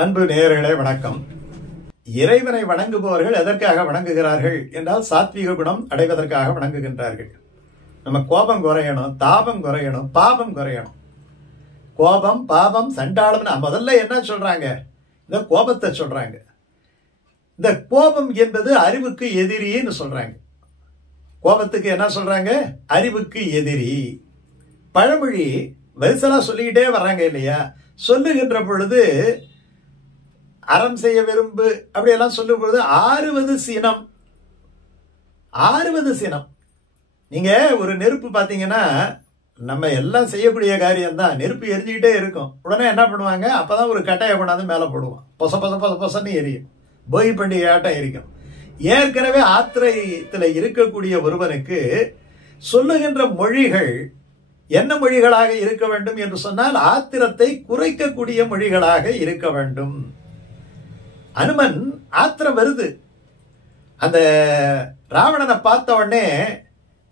அன்பு நேயர்களே வணக்கம். இறைவனை வணங்குபவர்கள் எதற்காக வணங்குகிறார்கள் என்றால் சாத்வீக குணம் அடைவதற்காக வணங்குகின்றார்கள். நம்ம கோபம் குறையணும், தாபம் குறையணும், பாபம் குறையணும். கோபம், பாபம், சண்டாளம் முதல்ல என்ன சொல்றாங்க? இந்த கோபத்தை சொல்றாங்க. இந்த கோபம் என்பது அறிவுக்கு எதிரின்னு சொல்றாங்க. கோபத்துக்கு என்ன சொல்றாங்க? அறிவுக்கு எதிரி. பழமொழி வரிசலா சொல்லிக்கிட்டே வர்றாங்க இல்லையா? சொல்லுகின்ற பொழுது அறம் செய்ய விரும்பு அப்படியெல்லாம் சொல்லும் பொழுது ஆறுவது சினம். நீங்க ஒரு நெருப்பு பாத்தீங்கன்னா நம்ம எல்லாம் செய்யக்கூடிய காரியம் தான். நெருப்பு எரிஞ்சுக்கிட்டே இருக்கும். உடனே என்ன பண்ணுவாங்க? அப்பதான் ஒரு கட்டையை கொண்டாந்து மேல போடுவான். பொச பொச பொச பொசன்னு எரியும். போகி பண்டிகை ஆட்டம் எரிக்கும். ஏற்கனவே ஆத்திரத்துல இருக்கக்கூடிய ஒருவனுக்கு சொல்லுகின்ற மொழிகள் என்ன மொழிகளாக இருக்க வேண்டும் என்று சொன்னால் ஆத்திரத்தை குறைக்கக்கூடிய மொழிகளாக இருக்க வேண்டும். அனுமன் ஆத்திரம் வருது. அந்த ராவணனை பார்த்த உடனே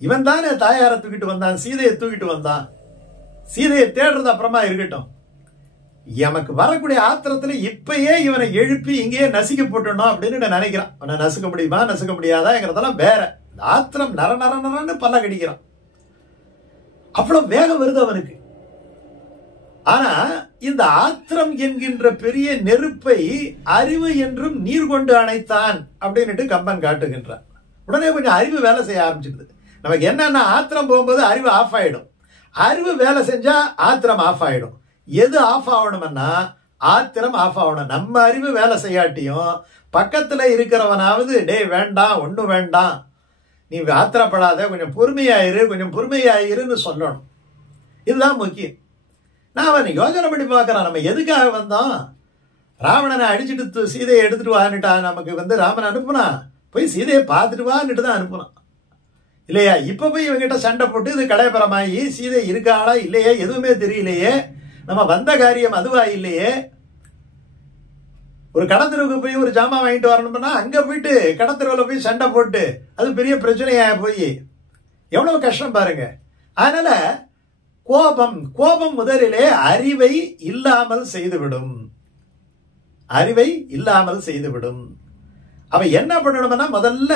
இவன் தானே தாயாரை தூக்கிட்டு வந்தான், சீதையை தூக்கிட்டு வந்தான். சீதையை தேடுறது அப்புறமா இருக்கட்டும், எமக்கு வரக்கூடிய ஆத்திரத்துல இப்பயே இவனை எழுப்பி இங்கேயே நசுக்க போட்டணும் அப்படின்னு நினைக்கிறான். அவனை நசுக்க முடியுமா நசுக்க முடியாதாங்கிறதெல்லாம் வேற. ஆத்திரம் நர நர நரன்னு பல்ல கடிக்கிறான். அவ்வளவு வேகம் வருது அவனுக்கு. ஆனா இந்த ஆத்திரம் என்கின்ற பெரிய நெருப்பை அறிவு என்றும் நீர் கொண்டு அணைத்தான் அப்படின்னு கம்பன் காட்டுகின்றான். உடனே கொஞ்சம் அறிவு வேலை செய்ய ஆரம்பிச்சிருது. நமக்கு என்னன்னா ஆத்திரம் போகும்போது அறிவு ஆஃப் ஆயிடும். அறிவு வேலை செஞ்சா ஆத்திரம் ஆஃப் ஆயிடும். எது ஆஃப் ஆகணும்னா ஆத்திரம் ஆஃப் ஆகணும். நம்ம அறிவு வேலை செய்யாட்டியும் பக்கத்துல இருக்கிறவனாவது டே வேண்டாம், ஒன்னும் வேண்டாம், நீ ஆத்திரப்படாத, கொஞ்சம் பொறுமையாயிருன்னு சொல்லணும். இதுதான் முக்கியம். நான் அவன் யோசனை பண்ணி பார்க்கறான், நம்ம எதுக்காக வந்தோம்? ராவணனை அடிச்சுட்டு சீதையை எடுத்துட்டு வான்னுட்டா நமக்கு ராமன் அனுப்புனா, போய் சீதையை பார்த்துட்டு வான்னுட்டு தான் அனுப்புனான் இல்லையா? இப்ப போய் இவங்கிட்ட சண்டை போட்டு இது கடைபரமாயி சீதை இருக்காளா இல்லையே எதுவுமே தெரியலையே, நம்ம வந்த காரியம் அதுவா இல்லையே. ஒரு கடத்தெருவுக்கு போய் ஒரு ஜாமான் வாங்கிட்டு வரணும்னா அங்க போயிட்டு கடத்தெருவுல போய் சண்டை போட்டு அது பெரிய பிரச்சனையா போய் எவ்வளவு கஷ்டம் பாருங்க. அதனால கோபம் முதலிலே அறிவை இல்லாமல் செய்துவிடும். அவ என்ன பண்ணணும்னா முதல்ல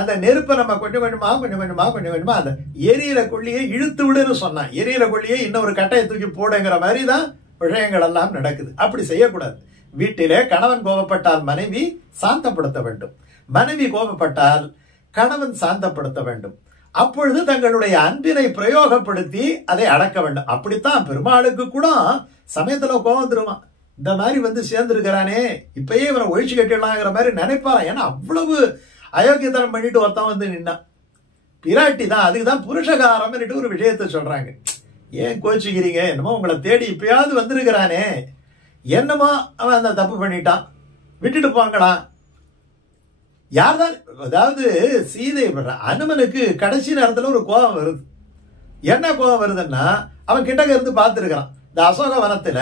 அந்த நெருப்பை நம்ம கொஞ்சம் கொஞ்சமா அந்த எரியிற கொள்ளியை இழுத்து விடுன்னு சொன்னான். எரியிற கொள்ளியை இன்னொரு கட்டையை தூக்கி போடுங்கிற மாதிரி தான் விஷயங்கள் எல்லாம் நடக்குது. அப்படி செய்யக்கூடாது. வீட்டிலே கணவன் கோபப்பட்டால் மனைவி சாந்தப்படுத்த வேண்டும், மனைவி கோபப்பட்டால் கணவன் சாந்தப்படுத்த வேண்டும். அப்பொழுது தங்களுடைய அன்பினை பிரயோகப்படுத்தி அதை அடக்க வேண்டும். அப்படித்தான் பெருமாளுக்கு கூட சமயத்துல கோபம் தருவான். இந்த மாதிரி சேர்ந்திருக்கிறானே, இப்பயே இவரை ஒழிச்சு கட்டிடலாங்கிற மாதிரி நினைப்பாரான். ஏன்னா அவ்வளவு அயோக்கியத்தனம் பண்ணிட்டு ஒருத்தன் நின்னான். பிராட்டி தான், அதுக்குதான் புருஷகாரம் ஒரு விஷயத்த சொல்றாங்க. ஏன் கோச்சிக்கிறீங்க? என்னமோ உங்களை தேடி இப்பயாவது வந்திருக்கிறானே, என்னமோ அவன் அந்த தப்பு பண்ணிட்டான், விட்டுட்டு போங்களா. யார்தான்? அதாவது சீதை அனுமனுக்கு கடைசி நேரத்துல ஒரு கோபம் வருது. என்ன கோபம் வருதுன்னா, அவன் கிட்டக்க இருந்து பார்த்திருக்கிறான். இந்த அசோக வனத்துல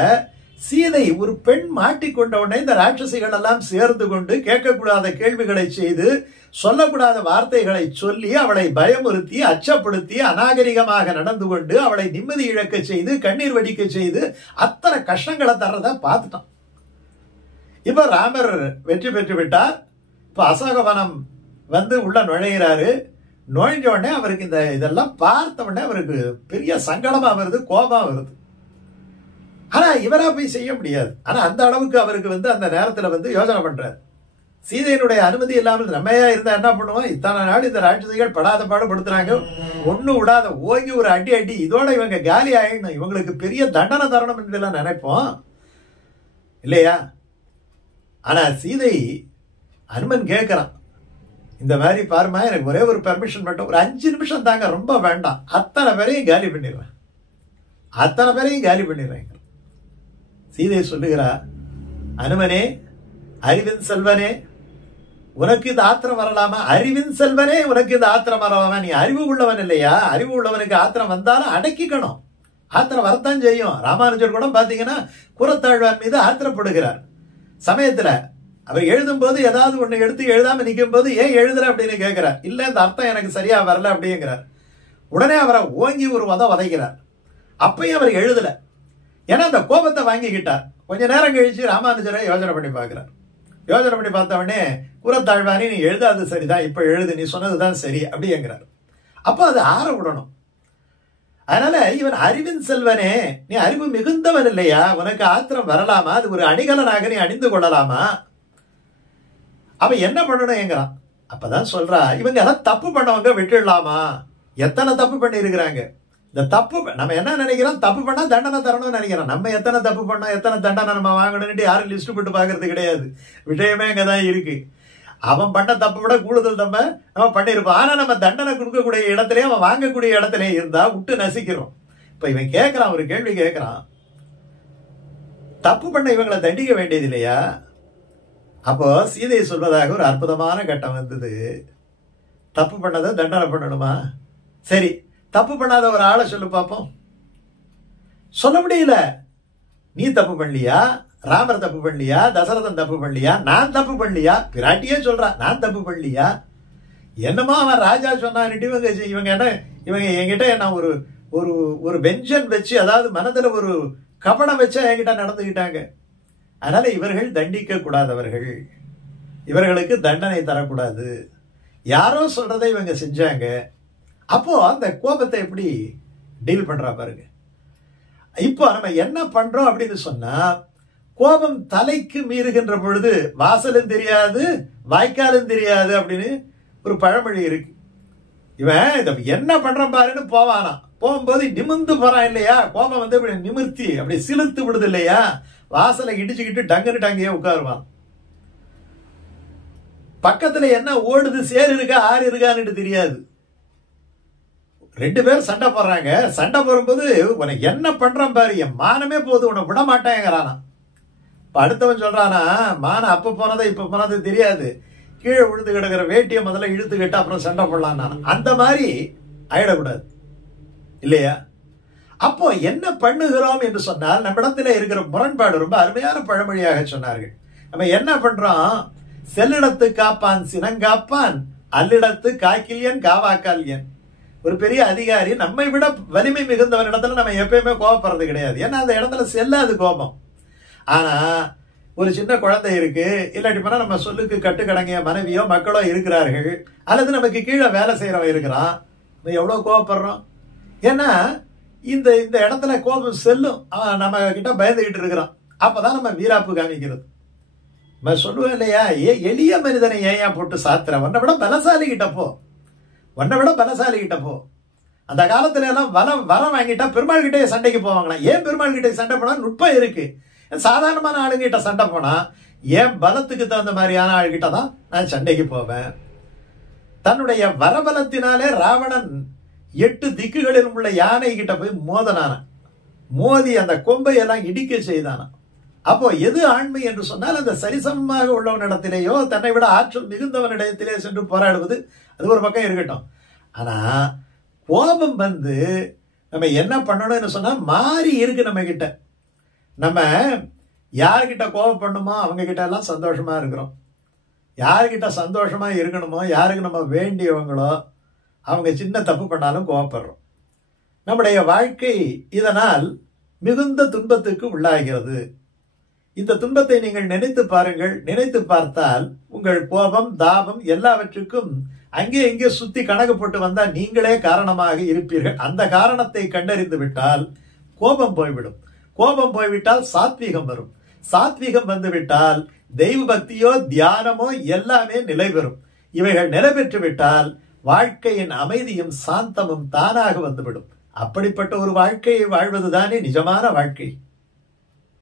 சீதை ஒரு பெண் மாட்டிக்கொண்ட உடனே இந்த ராட்சசிகள் எல்லாம் சேர்ந்து கொண்டு கேட்கக்கூடாத கேள்விகளை செய்து சொல்லக்கூடாத வார்த்தைகளை சொல்லி அவளை பயமுறுத்தி அச்சப்படுத்தி அநாகரிகமாக நடந்து கொண்டு அவளை நிம்மதி இழக்க செய்து கண்ணீர் வடிக்க செய்து அத்தனை கஷ்டங்களை தர்றத பார்த்துட்டான். இப்ப ராமர் வெற்றி பெற்று விட்டார். இப்ப அசோகவனம் உள்ள நுழைகிறாரு. நுழைஞ்ச உடனே அவருக்கு இதெல்லாம் பார்த்த உடனே அவருக்கு பெரிய சங்கடமா வருது, கோபம் வருது. ஆனா இவரா போய் செய்ய முடியாது. ஆனா அந்த அளவுக்கு அவருக்கு அந்த நேரத்துல யோசனை பண்றாரு. சீதையினுடைய அனுமதி இல்லாமல் நம்மையா இருந்தா என்ன பண்ணுவோம்? இத்தனை நாள் இந்த ராட்சசிகள் படாத பாடுபடுத்துறாங்க, ஒண்ணு விடாத ஓங்கி ஒரு அடி இதோட இவங்க காலி ஆயிடணும், இவங்களுக்கு பெரிய தண்டனை தரணும் என்று எல்லாம் நினைப்போம் இல்லையா? ஆனா சீதை அனுமன் கேட்கிறான், இந்த மாதிரி பாருமா, எனக்கு ஒரே ஒரு பெர்மிஷன் மட்டும், ஒரு 5 நிமிஷம் தாங்க, ரொம்ப வேண்டாம், அத்தனை பேரையும் காலி பண்ணிடுவேன். சீதை சொல்லுகிறா, அனுமனே, அறிவின் செல்வனே, உனக்கு இந்த ஆத்திரம் வரலாமா? அறிவின் செல்வனே, உனக்கு இந்த ஆத்திரம் வரலாமா? நீ அறிவு உள்ளவன் இல்லையா? அறிவு உள்ளவனுக்கு ஆத்திரம் வந்தாலும் அடக்கிக்கணும். ஆத்திரம் வரத்தான் செய்யும். ராமானுஜர் கூட பாத்தீங்கன்னா குரத்தாழ்வான் மீது ஆத்திரப்படுகிறார். சமயத்துல அவர் எழுதும் போது ஏதாவது ஒண்ணு எடுத்து எழுதாம நிற்கும் போது ஏன் எழுதுற அப்படின்னு கேட்கிறார். இல்ல, இந்த அர்த்தம் எனக்கு சரியா வரல அப்படிங்கிறார். உடனே அவரை ஓங்கி ஒரு உதைக்கிறார். அப்பயும் அவர் எழுதல. ஏன்னா அந்த கோபத்தை வாங்கிக்கிட்டார். கொஞ்ச நேரம் கழிச்சு ராமானுஜரை யோசனை பண்ணி பார்க்கிறார். யோசனை பண்ணி பார்த்த உடனே கூறத்தாழ்வானி நீ எழுதாது சரிதான், இப்ப எழுது, நீ சொன்னதுதான் சரி அப்படிங்கிறார். அப்போ அது ஆற விடணும். அதனால இவன் அறிவின் செல்வனே, நீ அறிவு மிகுந்தவன் இல்லையா, உனக்கு ஆத்திரம் வரலாமா, அது ஒரு அணிகலனாக நீ அணிந்து கொள்ளலாமா, அவன் என்ன பண்ணணும்ங்கிறான். அப்பதான் சொல்றா, இவங்க எல்லாம் தப்பு பண்ணவங்க விட்டுடலாமா, எத்தனை தப்பு பண்ணி இருக்கிறாங்க. இந்த தப்பு நம்ம என்ன நினைக்கிறோம், தப்பு பண்ணா தண்டனை தரணும்னு நினைக்கிறோம். நம்ம எத்தனை தப்பு பண்ணோம், எத்தனை தண்டனை நம்ம வாங்கணும்னு யாரும் லிஸ்ட் போட்டு பாக்குறது கிடையாது. விஷயமே இங்கதான் இருக்கு. அவன் பண்ண தப்பு விட கூடுதல் நம்ம பண்ணிருப்போம். ஆனா நம்ம தண்டனை கொடுக்கக்கூடிய இடத்துலயே அவன் வாங்கக்கூடிய இடத்துல இருந்தா விட்டு நசிக்கிறோம். இப்ப இவன் கேட்கிறான், ஒரு கேள்வி கேட்கிறான், தப்பு பண்ண இவங்களை தண்டிக்க வேண்டியது இல்லையா? அப்போ சீதை சொல்வதாக ஒரு அற்புதமான கட்டம் வந்தது. தப்பு பண்ணதை தண்டனை பண்ணணுமா? சரி, தப்பு பண்ணாத ஒரு ஆளை சொல்லு பார்ப்போம். சொல்ல முடியல. நீ தப்பு பண்ணலியா, ராமர் தப்பு பண்ணலியா, தசரதன் தப்பு பண்ணலியா, நான் தப்பு பண்ணலியா, பிராட்டியே சொல்றா நான் தப்பு பண்ணலியா, என்னமா அவன் ராஜா சொன்னான்ட்டு இவங்க என்ன, இவங்க என்கிட்ட என்ன ஒரு ஒரு ஒரு பெஞ்சன் வச்சு, அதாவது மனதுல ஒரு கபடம் வச்சு என்கிட்ட நடந்துகிட்டாங்க. அதனால இவர்கள் தண்டிக்க கூடாதவர்கள், இவர்களுக்கு தண்டனை தரக்கூடாது, யாரோ சொல்றதை இவங்க செஞ்சாங்க. அப்போ அந்த கோபத்தை எப்படி டீல் பண்றா பாருங்க. இப்போ நம்ம என்ன பண்றோம் அப்படின்னு சொன்னா, கோபம் தலைக்கு மீறுகின்ற பொழுது வாசலும் தெரியாது வாய்க்காலும் தெரியாது அப்படின்னு ஒரு பழமொழி இருக்கு. இவன் இத என்ன பண்றான் பாருன்னு போவானா, போகும்போது நிமிர்ந்து போறான் இல்லையா, கோபம் வந்து இப்படி நிமிர்த்தி அப்படி சிலுத்து விடுது இல்லையா, வாசலை இடிச்சுக்கிட்டு டங்குன்னு அங்கேயே உட்காருவான். பக்கத்துல என்ன ஓடுது, சேரு இருக்கா ஆறு இருக்கான்னு தெரியாது. ரெண்டு பேரும் சண்டை போடுறாங்க. சண்டை போடும்போது உனக்கு என்ன பண்றான் பாரு, என் மானமே போகுது, உன்னை விட மாட்டேங்கிறானா. அடுத்தவன் சொல்றானா, மானம் அப்ப போனதை இப்ப போனது தெரியாது, கீழே விழுந்து கிடக்கிற வேட்டியை முதல்ல இழுத்து கட்டு அப்புறம் சண்டை போடலாம். அந்த மாதிரி ஆயிடக்கூடாது இல்லையா? அப்போ என்ன பண்ணுகிறோம் என்று சொன்னால், நம்மிடத்துல இருக்கிற முரண்பாடு ரொம்ப அருமையான பழமொழியாக சொன்னார்கள். நம்ம என்ன பண்றோம், செல்லிடத்து காப்பான் சினங்காப்பான், அல்லிடத்து காக்கிலியன் காவாக்காலியன். ஒரு பெரிய அதிகாரி நம்மை விட வலிமை மிகுந்தவன் இடத்துல நம்ம எப்பயுமே கோபப்படுறது கிடையாது. ஏன்னா அந்த இடத்துல செல்லாது கோபம். ஆனா ஒரு சின்ன குழந்தை இருக்கு, இல்லாட்டி போனா நம்ம சொல்லுக்கு கட்டுக்கடங்கிய மனைவியோ மக்களோ இருக்கிறார்கள், அல்லது நமக்கு கீழே வேலை செய்யறவன் இருக்கிறான், நம்ம எவ்வளவு கோபப்படுறோம். ஏன்னா இந்த இந்த இடத்துல கோபம் செல்லும், அவன் நம்ம கிட்ட பயந்துகிட்டு இருக்கிறான். அப்பதான் நம்ம வீராப்பு காமிக்கிறது. நம்ம சொல்லுவோம் இல்லையா, எளிய மனிதனை ஏன் போட்டு சாத்துற, உன்னை விட பலசாலி கிட்ட போ, உன்னை விட பலசாலி கிட்ட போ. அந்த காலத்துல எல்லாம் வரம் வாங்கிட்டா பெருமாள் கிட்டே சண்டைக்கு போவாங்களாம். ஏன் பெருமாள் கிட்டே சண்டை போனா, நுட்பம் இருக்கு. சாதாரணமான ஆளுங்கிட்ட சண்டை போனா, ஏன் பலத்துக்கு தகுந்த மாதிரியான ஆளுகிட்ட தான் நான் சண்டைக்கு போவேன். தன்னுடைய வரபலத்தினாலே ராவணன் 8 திக்குகளில் உள்ள யானை கிட்ட போய் மோதனான, மோதி அந்த கொம்பை எல்லாம் இடிக்க செய்தான. அப்போ எது ஆண்மை என்று சொன்னால், அந்த சரிசமமாக உள்ளவனிடத்திலேயோ தன்னை விட ஆற்றல் மிகுந்தவனிடத்திலே சென்று போராடுவது, அது ஒரு பக்கம் இருக்கட்டும். ஆனா கோபம் வந்து நம்ம என்ன பண்ணணும்னு சொன்னா, மாறி இருக்கு நம்ம கிட்ட. நம்ம யாருக்கிட்ட கோபப்படணுமோ அவங்க கிட்ட எல்லாம் சந்தோஷமா இருக்கிறோம். யாருக்கிட்ட சந்தோஷமா இருக்கணுமோ, யாருக்கு நம்ம வேண்டியவங்களோ, அவங்க சின்ன தப்பு பண்ணாலும் கோபப்படுறோம். நம்முடைய வாழ்க்கை இதனால் மிகுந்த துன்பத்துக்கு உள்ளாகிறது. இந்த துன்பத்தை நீங்கள் நினைத்து பாருங்கள். நினைத்து பார்த்தால் உங்கள் கோபம் தாபம் எல்லாவற்றுக்கும் அங்கே இங்கே சுத்தி கணக்கு போட்டு வந்தா நீங்களே காரணமாக இருப்பீர்கள். அந்த காரணத்தை கண்டறிந்து விட்டால் கோபம் போய்விடும். கோபம் போய்விட்டால் சாத்வீகம் வரும். சாத்வீகம் வந்துவிட்டால் தெய்வ பக்தியோ தியானமோ எல்லாமே நிலை பெறும். இவைகள் நிலை பெற்று விட்டால் வாழ்க்கையின் அமைதியும் சாந்தமும் தானாக வந்துவிடும். அப்படிப்பட்ட ஒரு வாழ்க்கையை வாழ்வதுதானே நிஜமான வாழ்க்கை.